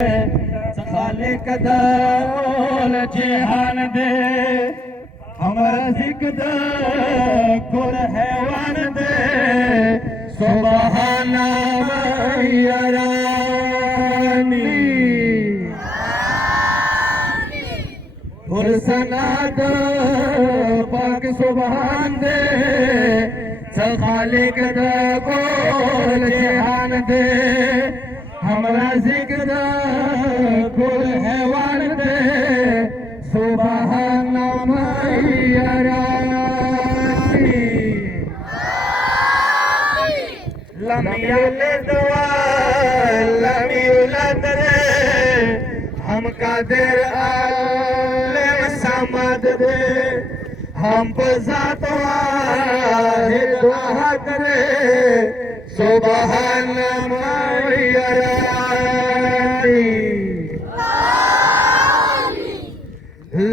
खालिक दौल जहान दे हमरा जिक्र कुल हैवान दे सुबहाना मैयरानी सनाद पाक सुबहान दे खालिक कुल जहान दे हमरा जिक्र कुल हैवान दे सुबहाना मैयरानी लमियल दुआ लमियुलद रे हम कादिर आलिम समद दे हम पजात वाहिद अहद रे सुबहान मैयरानी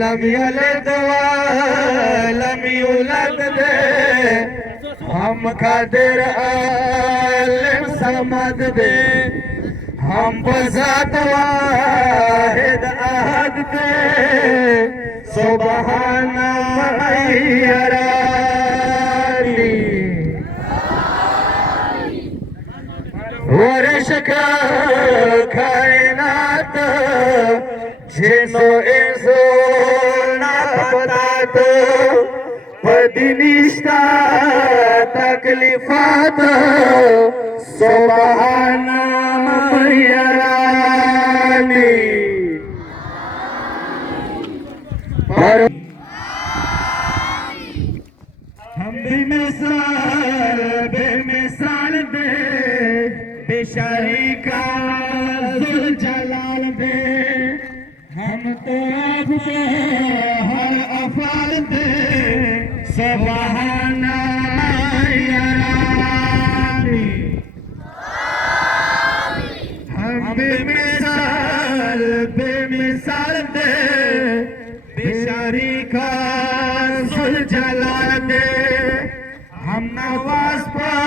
लम यलिद वलम यूलद दे हम कादिर आलिम समद दे हम ज़ात वाहिद अहद दे सुबहान मैयरानी वरिश का कायनात जिनो इंसो ना पतात पदिनिश्ता तकलीफात सुबहान मैयरानी हम बेमिसाल दे बेशाही का जुल जलाल दे हम तो आपको हर अफाल दे सुबहान मैयरानी हम बेमिसाल दे बेशाही का जुल जलाल दे हम नवाज पर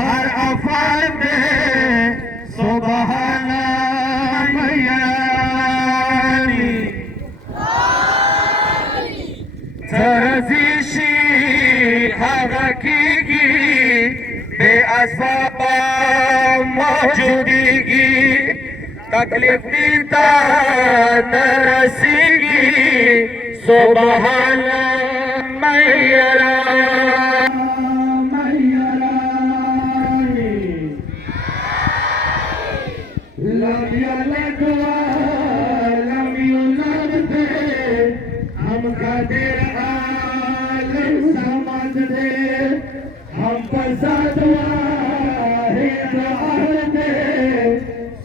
हर अफाल दे सुबहान मैयरानी सरजीशी हकीकी बेअसबाब मौजूदगी तकलीफ दीता नरसीगी सुबहान मैयरानी लम यलिद वलम यूलद दे हम कादिर आलिम समद दे हम ज़ात वाहिद अहद दे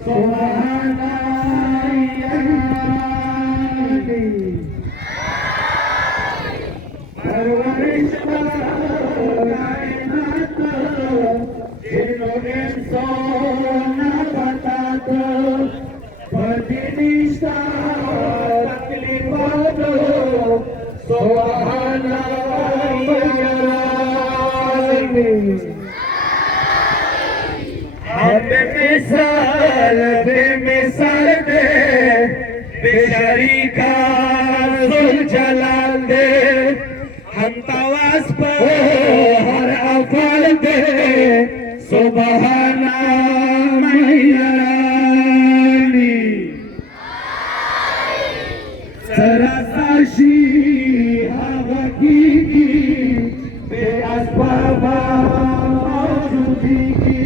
सुबहान मैयरानी परवरिश कायनात जिनो इंसो ना पतात पदिनिश्ता तकलीफात सुबहान मैयरानी हम बेमिसाल दे बेशरीका जुल जलाल दे हम तवास पर हर अफाल दे सुबहान मैयरानी सरसाशी हकीकी बेअसबाब मौजूदगी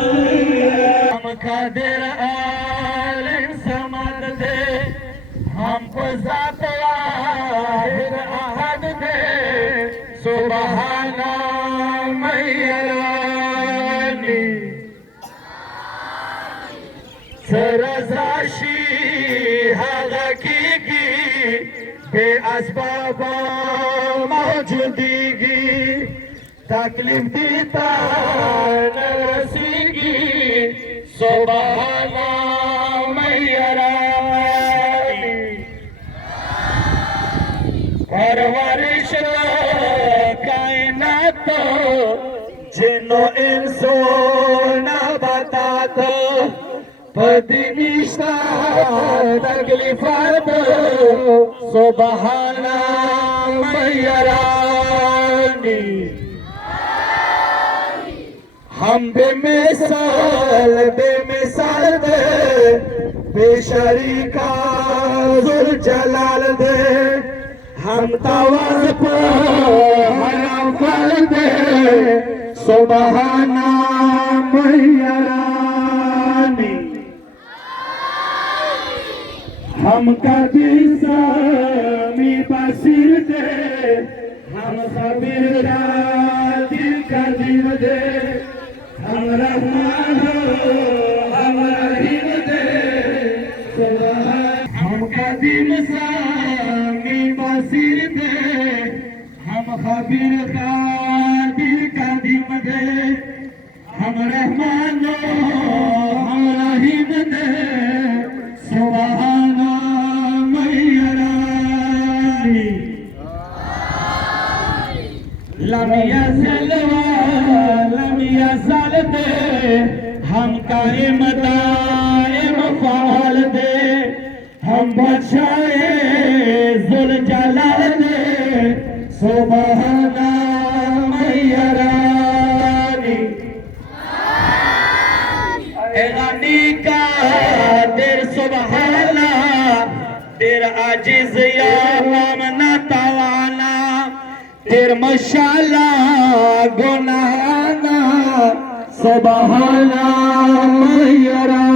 हम कादिर आलिम समद दे हम ज़ात वाहिद अहद दे सुबहान मैयरानी सरसाशी हकीकी बेअसबाब मौजूदगी तकलीफ दीता नरसीगी सुबहान मैयरानी परवरिश कायनात जेनो इंसो नबातात पदिनिष्ठा तकलीफात सुबहाना मैयरानी हम बेमिसाल दे बेशरीका जुल जलाल दे हम तवाज़ पर हराम फल दे सुबहाना मैयरानी हम कभी सामी बसीर दे हम खबीर का दिल का दिल दे हम रहमान हम रहीम दे हम कदीम सामी बसीर दे हम खबीर का दिल का दिल दे हम रहमान हम रहीम दे सुबहाना मैयरानी लमिया साल दे हम कायम दायम फाल दे हम बचाए जुल जलाल दे सुबहाना मैयरानी रानी का देर सुबहाना देर आजिज या ना तवाना तेर मशाला गुनाहाना सुबहाना मैयरानी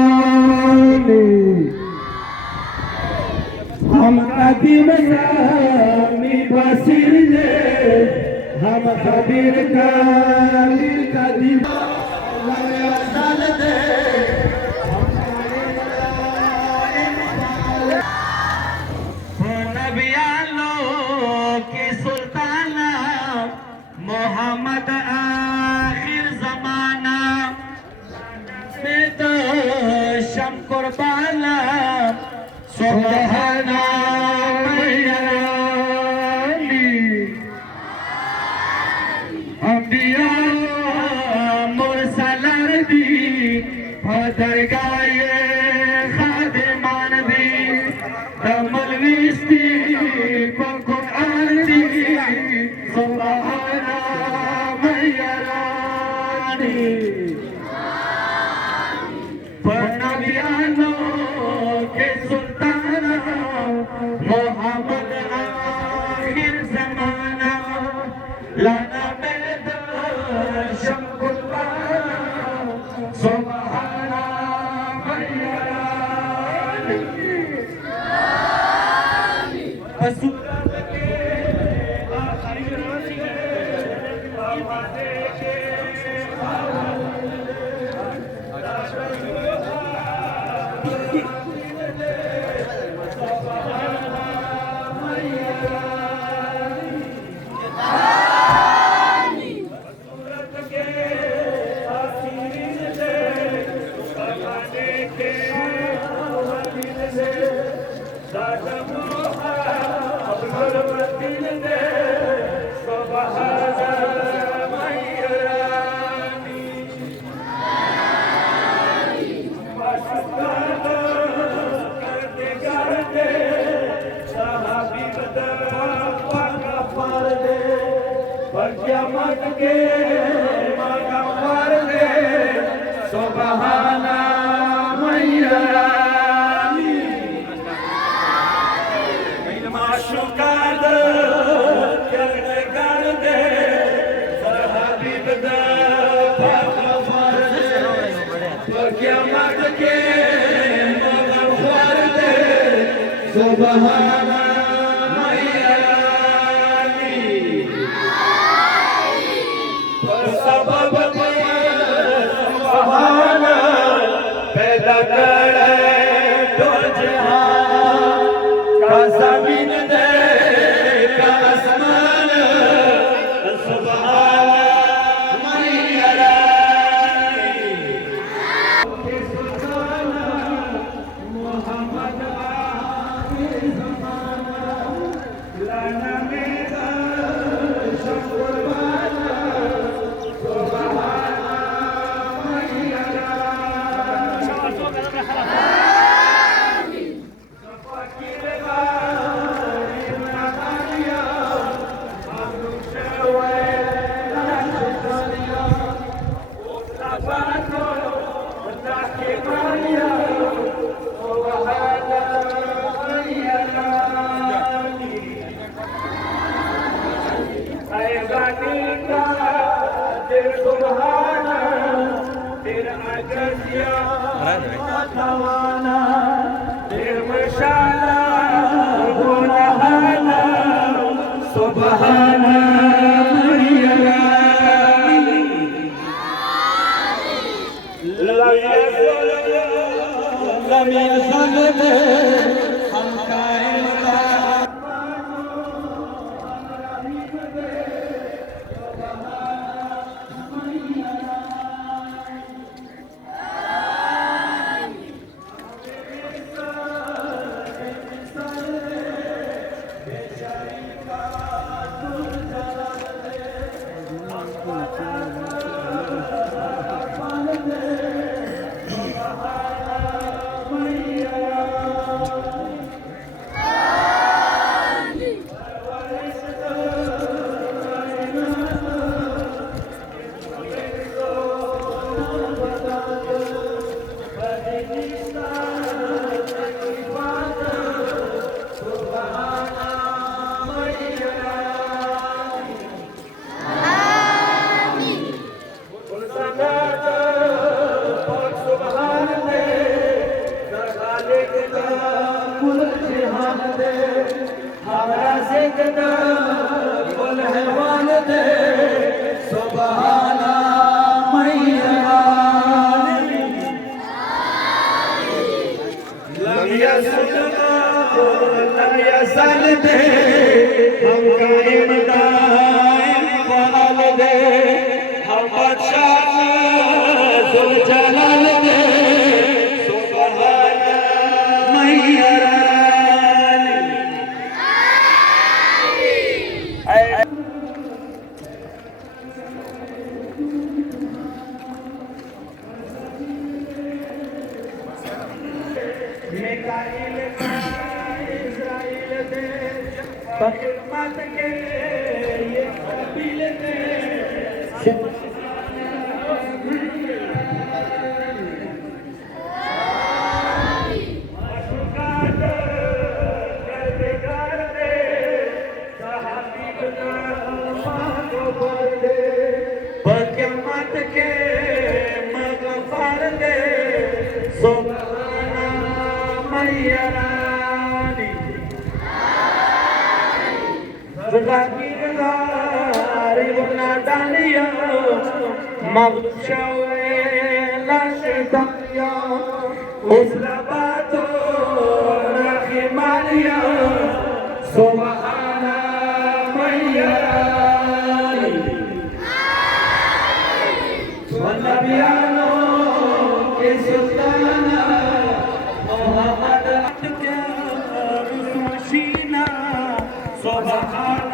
हम कदीम सामी बसीर दे हम खबीर का दिल का दिल दे मोहम्मद आखिर जमाना में तो शम कुर्बाना सुबहाना मैयरानी अंबिया मुरसलार दी दरगाहे खादिमान दी मलविस्ती कुरान दी सुबहाना मैयरानी नबियानो के सुल्ताना मोहम्मद आखिर जमाना लाना में शम कुर्बाना सुबहाना मैयरानी के मगफर दे सुबहाना मैयरानी माशूका दे कर दे हबीब दा मगफर दे क़यामत के मगफर दे सुबहाना पैदा करे तो जहां का ज़मीन दे का आसमान सुबहाना मैयरानी सुबहाना मोहम्मद आखिर ज़माना लाना में शम कुर्बाना धर्मशाला गुणहाना सुबहाना ज़मीन ज़मीन हम कायम हम कायम दायम फ़आल दे हम बादशाह ज़ुल जलाल दे सुभान मैया मत के ये कबीले मत के मगफर दे सुभाना मैया रानी Ribna Dania, Mabshawe, Lashitania, Uslabato, Rahimalia, Subhana Mayari, Swanabiano, Sultana, Muhammad Rushina, Subhana.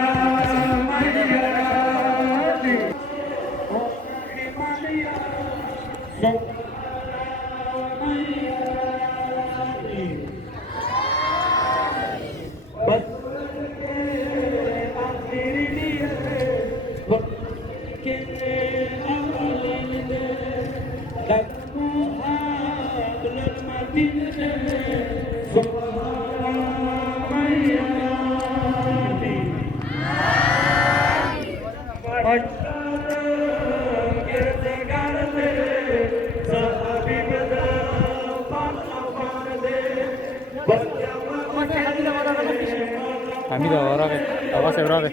Amigo, ahora que, ahora se brave.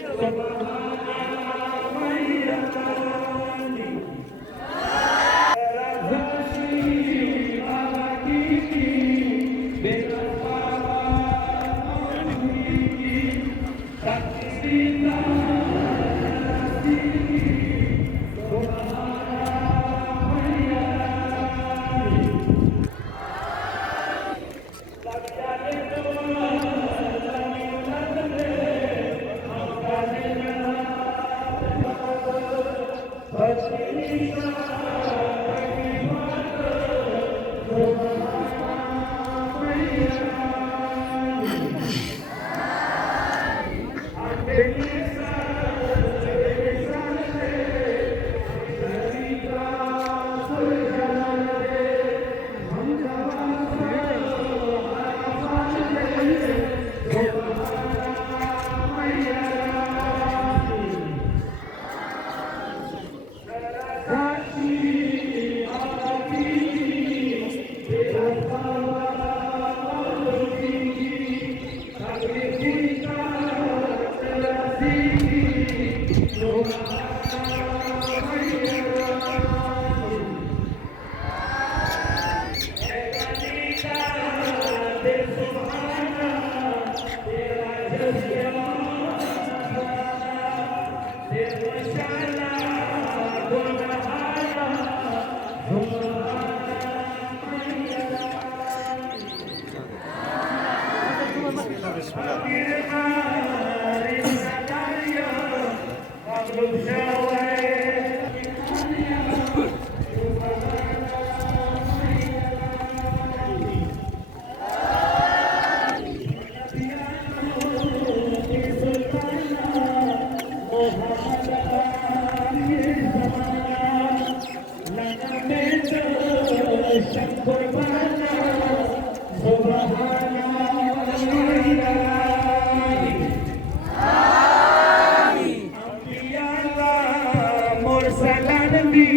सलान दी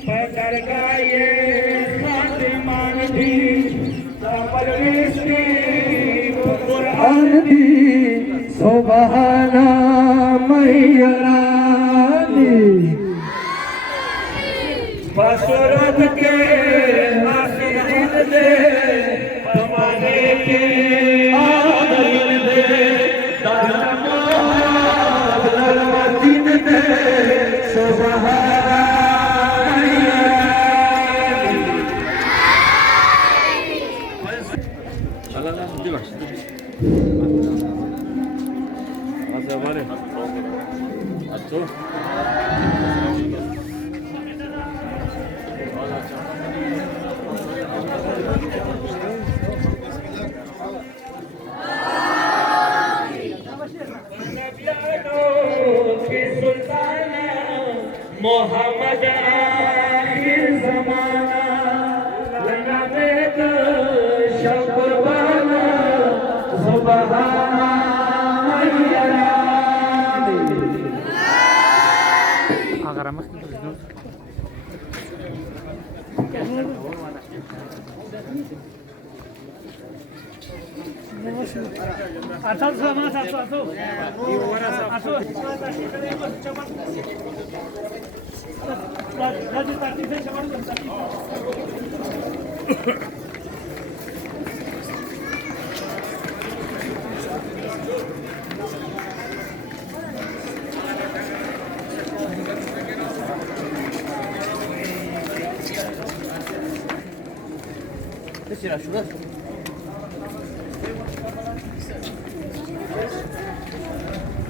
पकड़ गाये खातिमान दी परवेश की कुरान दी सुबहाना मैयरानी बसरत के आशीर्वाद दे हमारे के आदर दे दानमाल मस्जिद दे सुबहाना मोहम्मद आखिर ज़माना लगा बेद शकुरबाना सुबहाना Agora mais que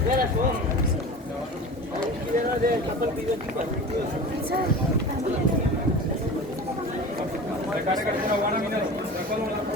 Cara,